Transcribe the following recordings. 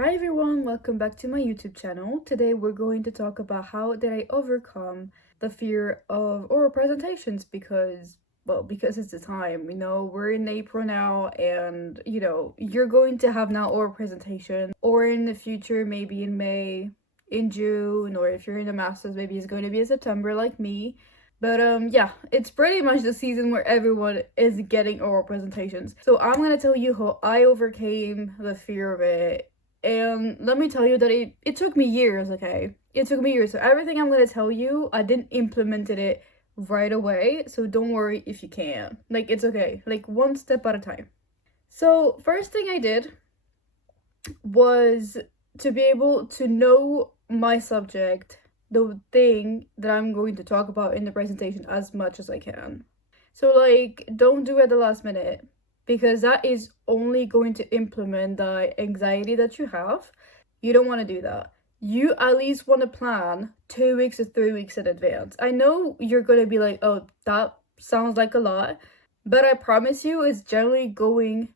Hi everyone, welcome back to my YouTube channel. Today we're going to talk about how did I overcome the fear of oral presentations because it's the time, we're in April now and you're going to have now oral presentation, or in the future maybe in May, in June, or if you're in a master's maybe it's going to be in September like me. But yeah, it's pretty much the season where everyone is getting oral presentations. So I'm gonna tell you how I overcame the fear of it. And let me tell you that it took me years, okay? It took me years. So everything I'm gonna tell you, I didn't implement it right away. So don't worry if you can't. Like, it's okay. Like, one step at a time. So first thing I did was to be able to know my subject, the thing that I'm going to talk about in the presentation, as much as I can. So like, don't do it at the last minute, because that is only going to implement the anxiety that you have. You don't want to do that. You at least want to plan 2 weeks or 3 weeks in advance. I know you're going to be like, oh, that sounds like a lot, but I promise you it's generally going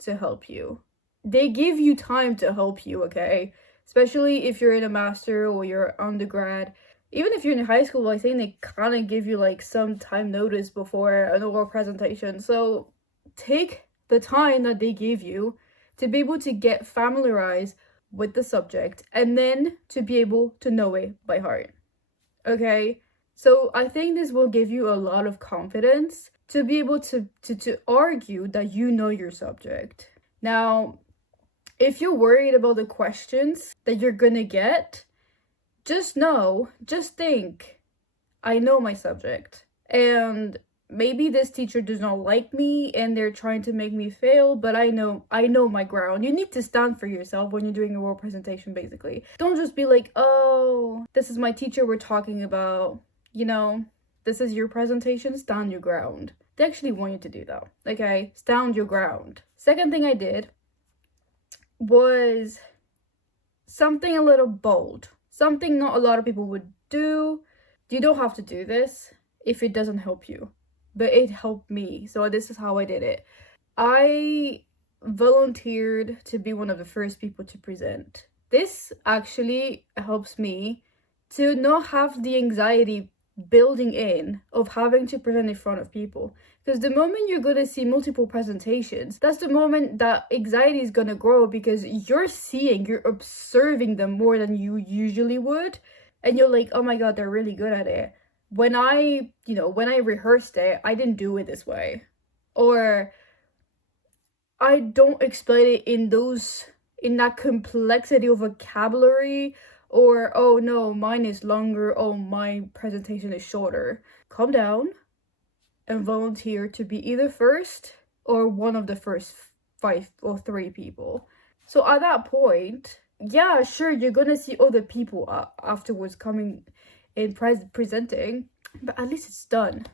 to help you. They give you time to help you, okay? Especially if you're in a master or you're undergrad. Even if you're in high school, I think they kind of give you like some time notice before an oral presentation. So take the time that they give you to be able to get familiarized with the subject and then to be able to know it by heart. Okay? So I think this will give you a lot of confidence to be able to argue that you know your subject. Now, if you're worried about the questions that you're gonna get, just think, I know my subject. And maybe this teacher does not like me and they're trying to make me fail, but I know my ground. You need to stand for yourself when you're doing a oral presentation, basically. Don't just be like, oh, this is my teacher we're talking about. This is your presentation, stand your ground. They actually want you to do that, okay? Stand your ground. Second thing I did was something a little bold. Something not a lot of people would do. You don't have to do this if it doesn't help you. But it helped me. So this is how I did it. I volunteered to be one of the first people to present. This actually helps me to not have the anxiety building in of having to present in front of people. Because the moment you're going to see multiple presentations, that's the moment that anxiety is going to grow, because you're observing them more than you usually would. And you're like, oh my God, they're really good at it. When I rehearsed it, I didn't do it this way. Or I don't explain it in that complexity of vocabulary. Or, oh no, mine is longer, oh, my presentation is shorter. Calm down and volunteer to be either first or one of the first 5 or 3 people. So at that point, yeah, sure, you're gonna see other people afterwards coming in presenting, but at least it's done.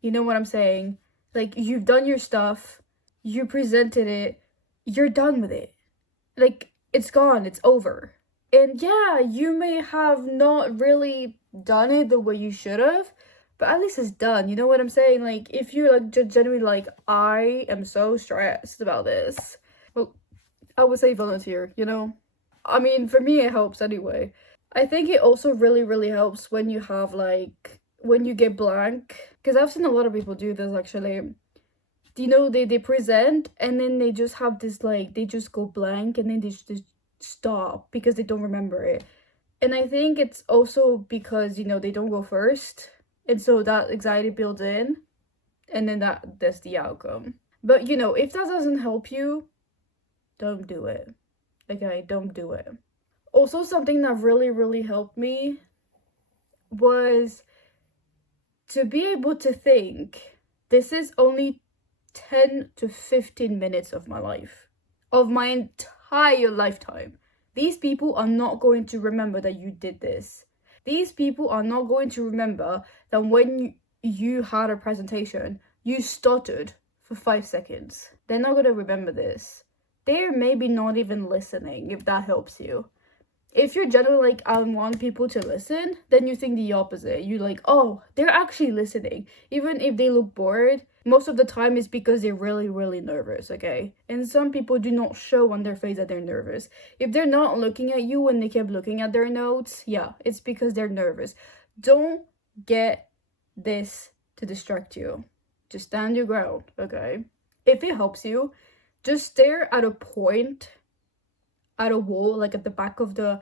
You know what I'm saying? Like, you've done your stuff, you presented it, you're done with it. Like, it's gone, it's over. And yeah, you may have not really done it the way you should have, but at least it's done. You know what I'm saying? Like, if you're like genuinely like, I am so stressed about this, well, I would say volunteer, I mean, for me, it helps anyway. I think it also really, really helps when you have when you get blank, because I've seen a lot of people do this actually. They present and then they just have this they just go blank and then they just stop because they don't remember it. And I think it's also because they don't go first, and so that anxiety builds in, and then that's the outcome. But if that doesn't help you, don't do it. Okay, don't do it. Also, something that really, really helped me was to be able to think, this is only 10 to 15 minutes of my life, of my entire lifetime. These people are not going to remember that you did this. These people are not going to remember that when you had a presentation, you stuttered for 5 seconds. They're not going to remember this. They're maybe not even listening, if that helps you. If you're generally like, I want people to listen, then you think the opposite. You're like, oh, they're actually listening. Even if they look bored, most of the time it's because they're really, really nervous, okay? And some people do not show on their face that they're nervous. If they're not looking at you when they keep looking at their notes, yeah, it's because they're nervous. Don't get this to distract you. Just stand your ground, okay? If it helps you, just stare at a point, at a wall, like at the back of the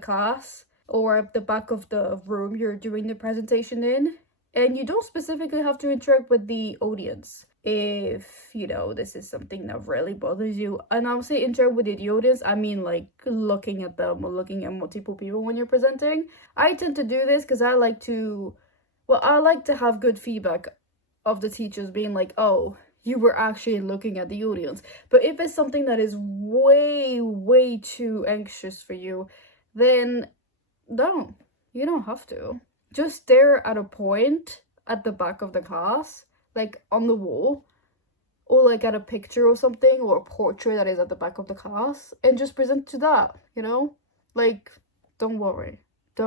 class or at the back of the room you're doing the presentation in, and you don't specifically have to interact with the audience if you know this is something that really bothers you. And I'll say interact with the audience, I mean like looking at them or looking at multiple people when you're presenting. I tend to do this because I like to have good feedback of the teachers being like, oh, you were actually looking at the audience. But if it's something that is way too anxious for you, then you don't have to. Just stare at a point at the back of the class, like on the wall, or like at a picture or something, or a portrait that is at the back of the class, and just present to that, you know? Like, don't worry,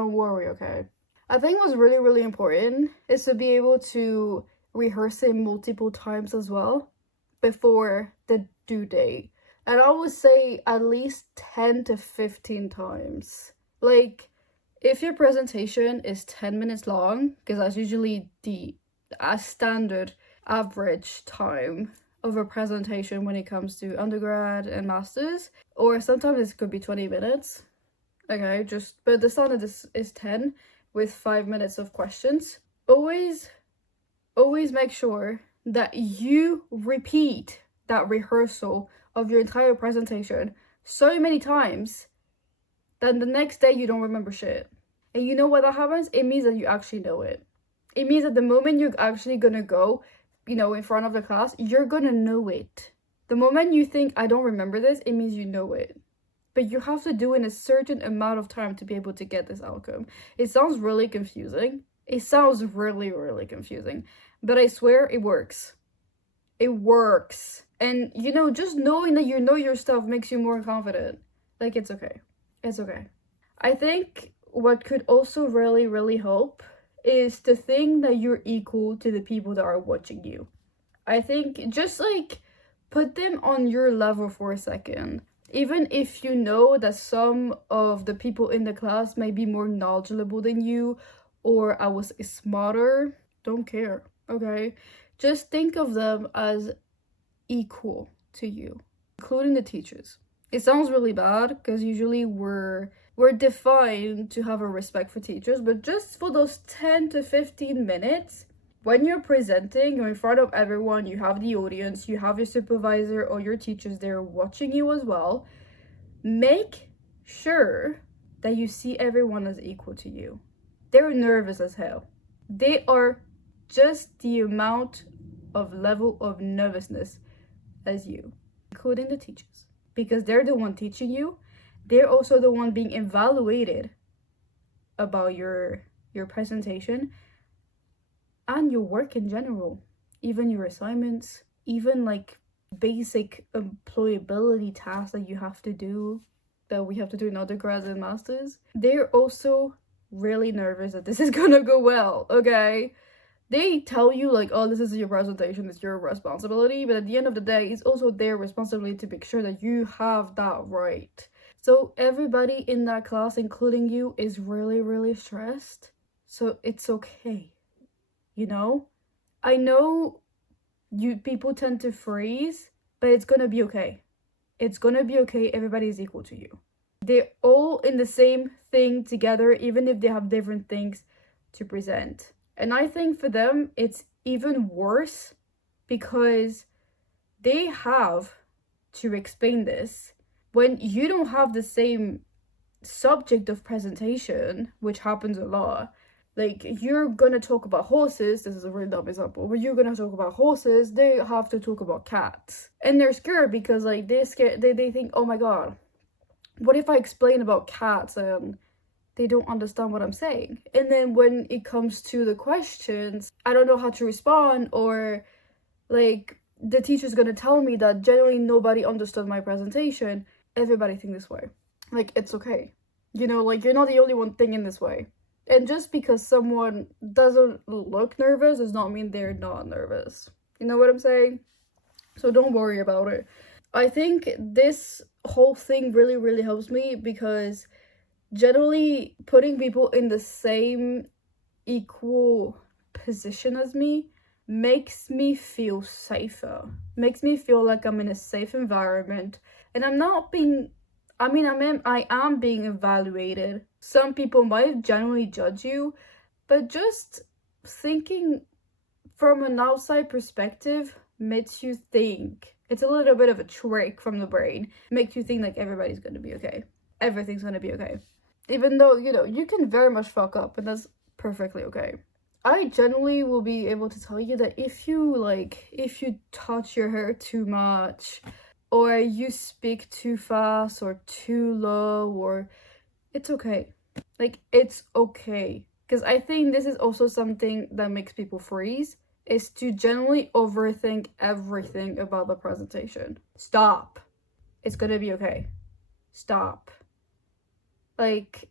okay? I think what's really important is to be able to rehearse it multiple times as well before the due date. And I would say at least 10 to 15 times. Like, if your presentation is 10 minutes long, because that's usually the standard average time of a presentation when it comes to undergrad and masters, or sometimes it could be 20 minutes. Okay, but the standard is 10 with 5 minutes of questions. Always make sure that you repeat that rehearsal of your entire presentation so many times that the next day you don't remember shit. And you know what that happens? It means that you actually know it. It means that the moment you're actually gonna go, in front of the class, you're gonna know it. The moment you think, I don't remember this, it means you know it. But you have to do it in a certain amount of time to be able to get this outcome. It sounds really confusing. It sounds really confusing, but I swear it works. It works. And, just knowing that you know your stuff makes you more confident. Like, it's okay. It's okay. I think what could also really help is to think that you're equal to the people that are watching you. I think just, put them on your level for a second. Even if you know that some of the people in the class may be more knowledgeable than you, or I was smarter, don't care, okay? Just think of them as equal to you, including the teachers. It sounds really bad because usually we're defined to have a respect for teachers, but just for those 10 to 15 minutes, when you're presenting, you're in front of everyone, you have the audience, you have your supervisor or your teachers there watching you as well, make sure that you see everyone as equal to you. They're nervous as hell. They are just the amount of level of nervousness as you, including the teachers. Because they're the one teaching you. They're also the one being evaluated about your presentation and your work in general. Even your assignments, even basic employability tasks that you have to do, that we have to do in undergrads and masters. They're also really nervous that this is gonna go well, okay? They tell you oh, this is your presentation, it's your responsibility, but at the end of the day, it's also their responsibility to make sure that you have that right. So everybody in that class, including you, is really stressed. So it's okay, I know people tend to freeze, but it's gonna be okay. It's gonna be okay. Everybody is equal to you. They're all in the same thing together, even if they have different things to present. And I think for them, it's even worse because they have to explain this when you don't have the same subject of presentation, which happens a lot. You're gonna talk about horses, this is a really dumb example, but you're gonna talk about horses, they have to talk about cats. And they're scared because they think, oh my god, what if I explain about cats and they don't understand what I'm saying? And then when it comes to the questions, I don't know how to respond, or the teacher's gonna tell me that generally nobody understood my presentation. Everybody think this way. It's okay. You know, like, you're not the only one thinking this way. And just because someone doesn't look nervous does not mean they're not nervous. You know what I'm saying? So don't worry about it. I think this whole thing really, really helps me because generally putting people in the same equal position as me makes me feel safer, makes me feel like I'm in a safe environment, and I'm not being, I am being evaluated. Some people might generally judge you, but just thinking from an outside perspective makes you think. It's a little bit of a trick from the brain. Makes you think like everybody's gonna be okay. Everything's gonna be okay. Even though, you know, you can very much fuck up, and that's perfectly okay. I generally will be able to tell you that if you touch your hair too much, or you speak too fast or too low, or it's okay. Like, it's okay. Because I think this is also something that makes people freeze, is to generally overthink everything about the presentation. Stop. It's gonna be okay. Stop. Like,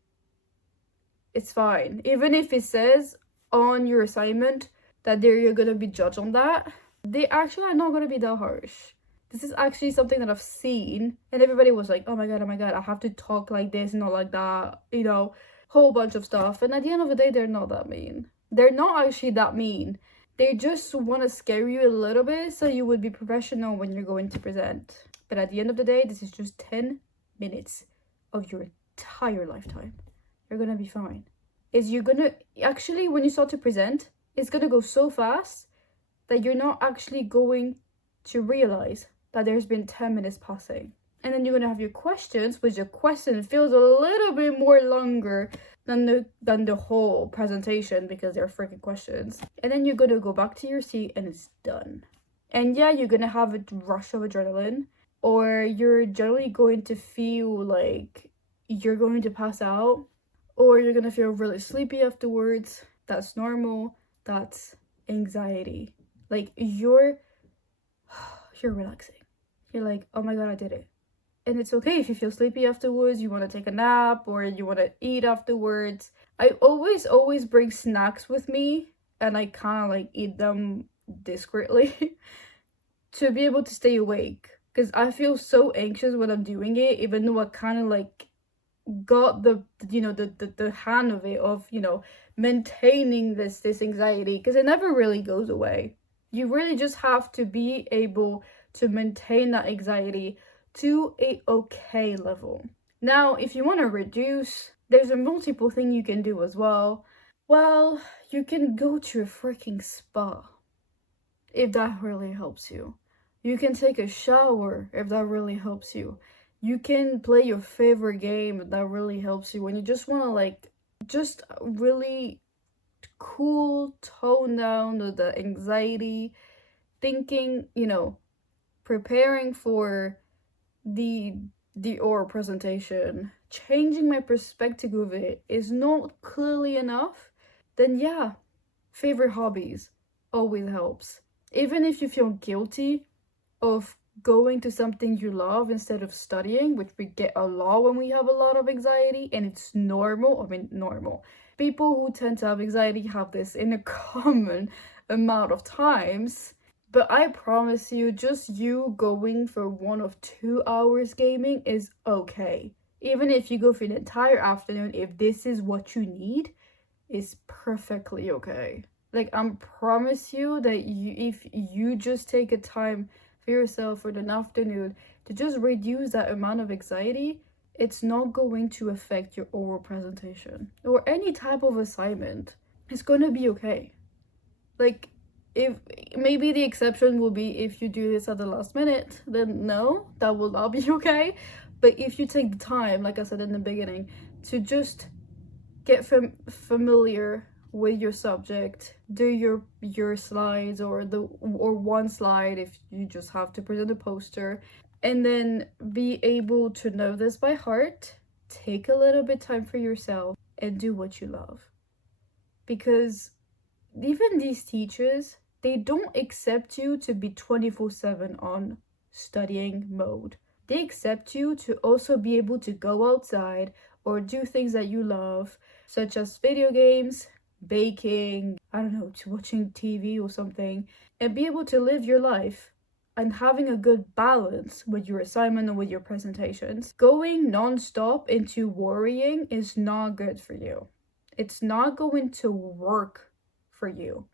it's fine. Even if it says on your assignment that you're gonna be judged on that, they actually are not gonna be that harsh. This is actually something that I've seen, and everybody was like, oh my god, I have to talk like this, not like that, you know, whole bunch of stuff. And at the end of the day, they're not that mean. They're not actually that mean. They just want to scare you a little bit so you would be professional when you're going to present. But at the end of the day, this is just 10 minutes of your entire lifetime. You're gonna be fine. You're gonna, actually, when you start to present, it's gonna go so fast that you're not actually going to realize that there's been 10 minutes passing. And then you're gonna have your questions, which your question feels a little bit more longer than the whole presentation because they're freaking questions. And then you're gonna go back to your seat and it's done. And yeah, you're gonna have a rush of adrenaline, or you're generally going to feel like you're going to pass out, or you're gonna feel really sleepy afterwards. That's normal. That's anxiety. Like, you're relaxing. You're like, oh my god, I did it. And it's okay if you feel sleepy afterwards, you want to take a nap, or you want to eat afterwards. I always bring snacks with me, and I kind of like eat them discreetly to be able to stay awake. Because I feel so anxious when I'm doing it, even though I kind of like got the hang of it, of, you know, maintaining this anxiety, because it never really goes away. You really just have to be able to maintain that anxiety to a okay level. Now, if you want to reduce, there's a multiple thing you can do as well. Well, you can go to a freaking spa if that really helps you. You can take a shower if that really helps you. You can play your favorite game if that really helps you. When you just want to like just really cool, tone down the anxiety, thinking, you know, preparing for the oral presentation, changing my perspective of it is not clearly enough, then yeah, favorite hobbies always helps. Even if you feel guilty of going to something you love instead of studying, which we get a lot when we have a lot of anxiety, and it's normal. Normal. People who tend to have anxiety have this in a common amount of times. But I promise you, just you going for 1 or 2 hours gaming is okay. Even if you go for an entire afternoon, if this is what you need, is perfectly okay. Like, I promise you that if you just take a time for yourself for an afternoon to just reduce that amount of anxiety, it's not going to affect your oral presentation or any type of assignment. It's gonna be okay. Like, if maybe the exception will be if you do this at the last minute, then no, that will not be okay. But if you take the time, like I said in the beginning, to just get familiar with your subject, do your slides, or one slide if you just have to present a poster, and then be able to know this by heart, take a little bit time for yourself and do what you love. Because even these teachers, they don't accept you to be 24/7 on studying mode. They accept you to also be able to go outside or do things that you love, such as video games, baking, I don't know, to watching TV or something, and be able to live your life and having a good balance with your assignment or with your presentations. Going non-stop into worrying is not good for you. It's not going to work for you.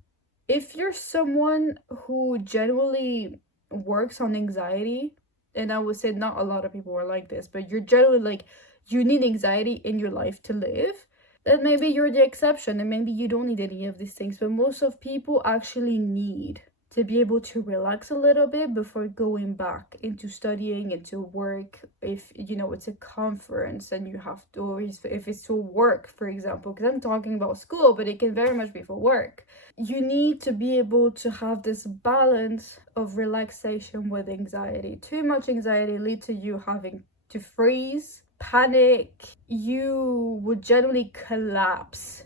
If you're someone who generally works on anxiety, and I would say not a lot of people are like this, but you're generally like, you need anxiety in your life to live, then maybe you're the exception and maybe you don't need any of these things. But most of people actually need to be able to relax a little bit before going back into studying, into work. If you know it's a conference and you have to, or if it's to work, for example, because I'm talking about school, but it can very much be for work. You need to be able to have this balance of relaxation with anxiety. Too much anxiety leads to you having to freeze, panic. You would generally collapse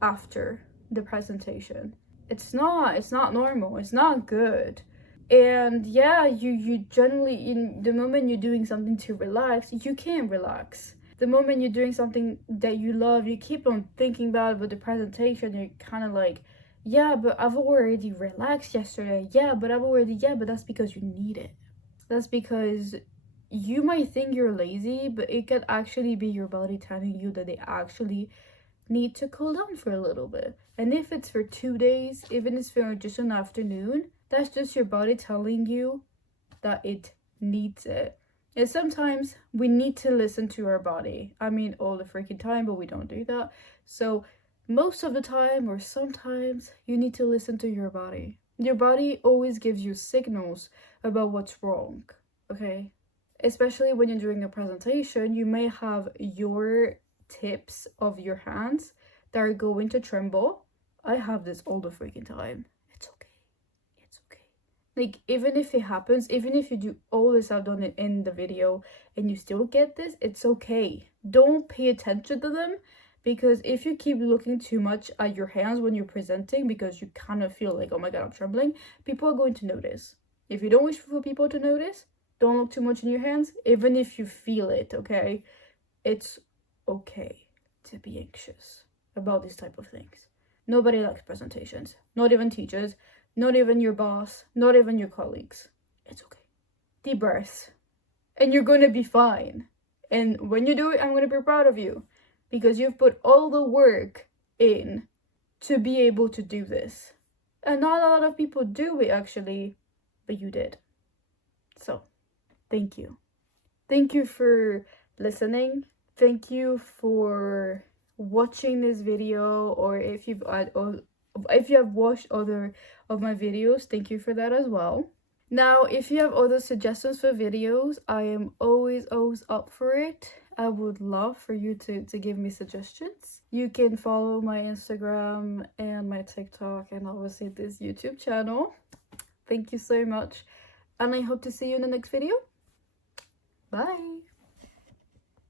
after the presentation. It's not normal. It's not good. And yeah, you generally, in the moment you're doing something to relax, you can't relax. The moment you're doing something that you love, you keep on thinking about it with the presentation. You're kind of like, yeah, but I've already relaxed yesterday. Yeah, but that's because you need it. That's because you might think you're lazy, but it could actually be your body telling you that they actually need to cool down for a little bit. And if it's for 2 days, even if it's for just an afternoon, that's just your body telling you that it needs it. And sometimes we need to listen to our body. I mean, all the freaking time, but we don't do that. So most of the time, or sometimes, you need to listen to your body. Your body always gives you signals about what's wrong, okay? Especially when you're doing a presentation, you may have your tips of your hands that are going to tremble. I have this all the freaking time. It's okay. It's okay. Like, even if it happens, even if you do all this I've done in the video and you still get this, it's okay. Don't pay attention to them, because if you keep looking too much at your hands when you're presenting because you kind of feel like, oh my god, I'm trembling, people are going to notice. If you don't wish for people to notice, don't look too much in your hands, even if you feel it, okay? It's okay to be anxious about these type of things. Nobody likes presentations. Not even teachers, not even your boss, not even your colleagues. It's okay. Deep breaths. And you're gonna be fine. And when you do it, I'm gonna be proud of you, because you've put all the work in to be able to do this. And not a lot of people do it actually, but you did. So, thank you. Thank you for listening. Thank you for watching this video, or if you have watched other of my videos, thank you for that as well. Now, if you have other suggestions for videos, I am always up for it. I would love for you to give me suggestions. You can follow my Instagram and my TikTok and obviously this YouTube channel. Thank you so much, and I hope to see you in the next video. Bye!